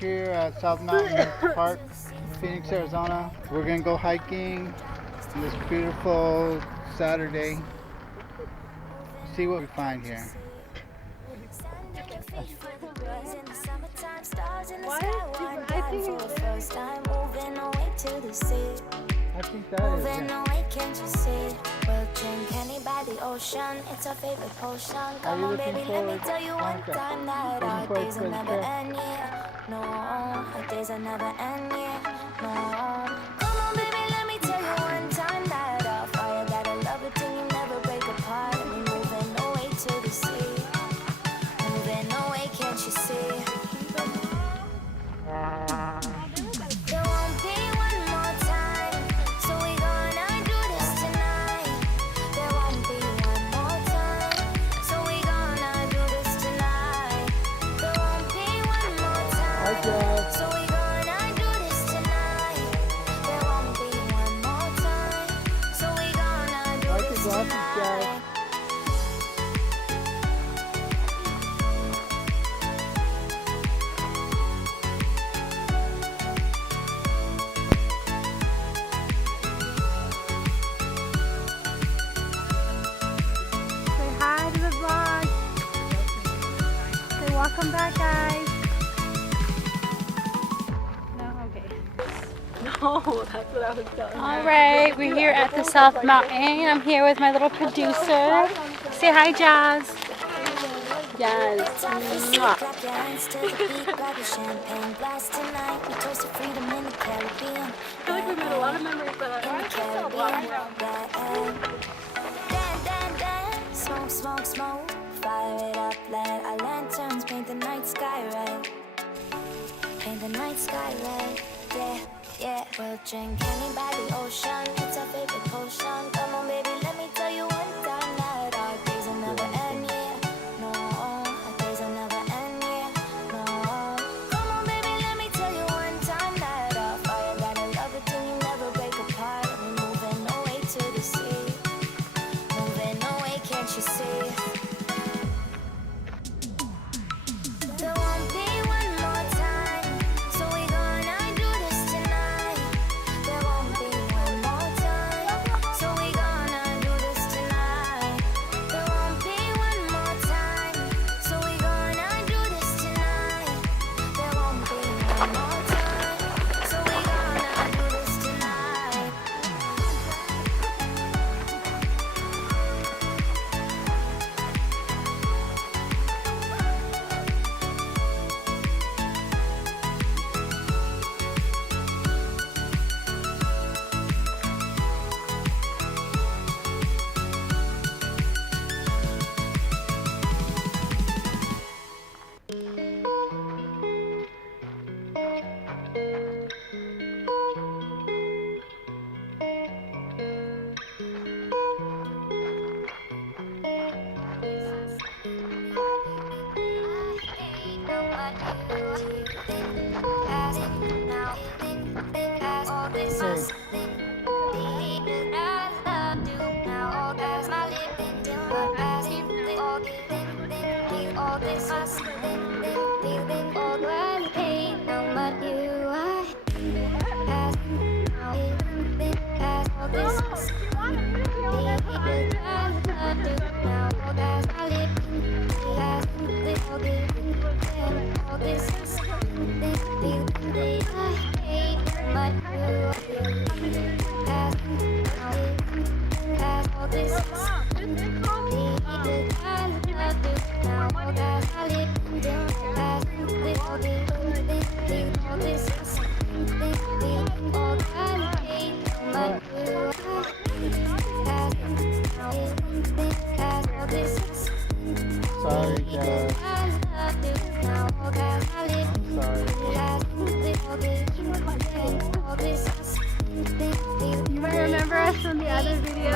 here at South Mountain Park, Phoenix, Arizona. We're gonna go hiking on this beautiful Saturday. See what we find here. I think that is it. Can't you see? We'll drink honey by the ocean. It's our favorite potion. Come on, baby, let me tell you one time that our days will never end. Yeah, no, our days will never end. Yeah, no. Come on, baby, let me tell you one time that our fire got a love it till you never break apart. And we moving away to the sea. Moving away, can't you see? There won't be one more time, so we gonna do this tonight. There won't be one more time, so we gonna do this tonight. There won't be one more time, so we gonna do this tonight. There won't be one more time, so we gonna do this tonight. Hi to the vlog. Say welcome back, guys. No, okay. No, that's what I was telling her. All right, we're here at the South Mountain. I'm here with my little producer. Say hi, Jazz. Jazz. Mwah. I feel like we made a lot of memories, but I still have a lot more. Smoke, smoke, smoke, fire it up, let our lanterns paint the night sky red. Paint the night sky red, yeah, yeah. We'll drink honey by the ocean, it's our favorite potion. Come on, baby, let me tell you one time that our days will never end, yeah. No, our days will never end, yeah. No. Come on, baby, let me tell you one time that our fire got a love it till you never break apart. And we're moving away to the sea. Moving away, can't you see? There won't be one more time, so we gonna do this tonight. There won't be one more time, so we gonna do this tonight. There won't be one more time, so we gonna do this tonight. There won't be one more time, so we gonna do this tonight. Sorry, Jazz. You might remember us from the other video.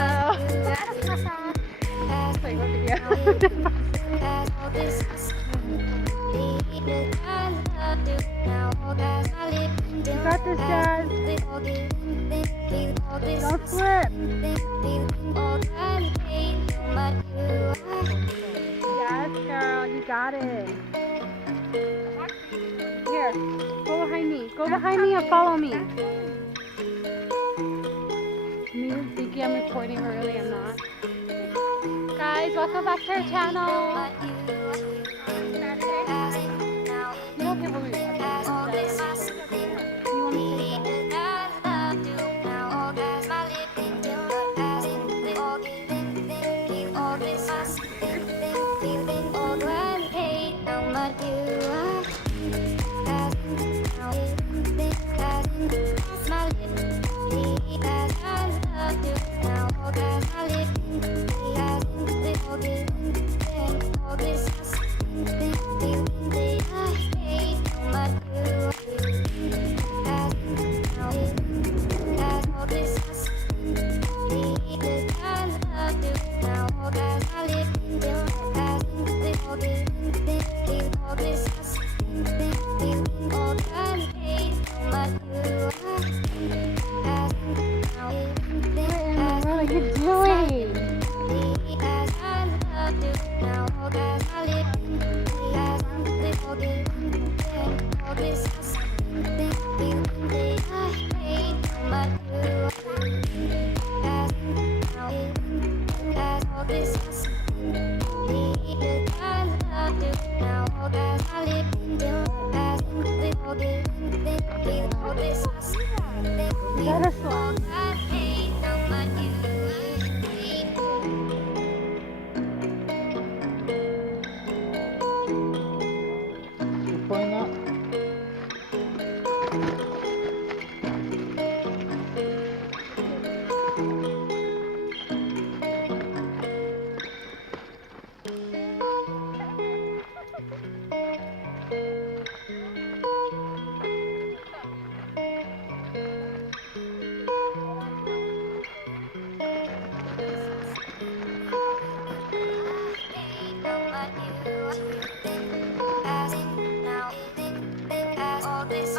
Like what video? You got this, Jazz. Don't slip. Yes, girl, you got it. Here. behind me and follow me. Me thinking I'm recording, but really I'm not. Guys, welcome back to our channel. You don't care what we watch. You want me to say that? What are you doing? Is that a song? You playing that? All this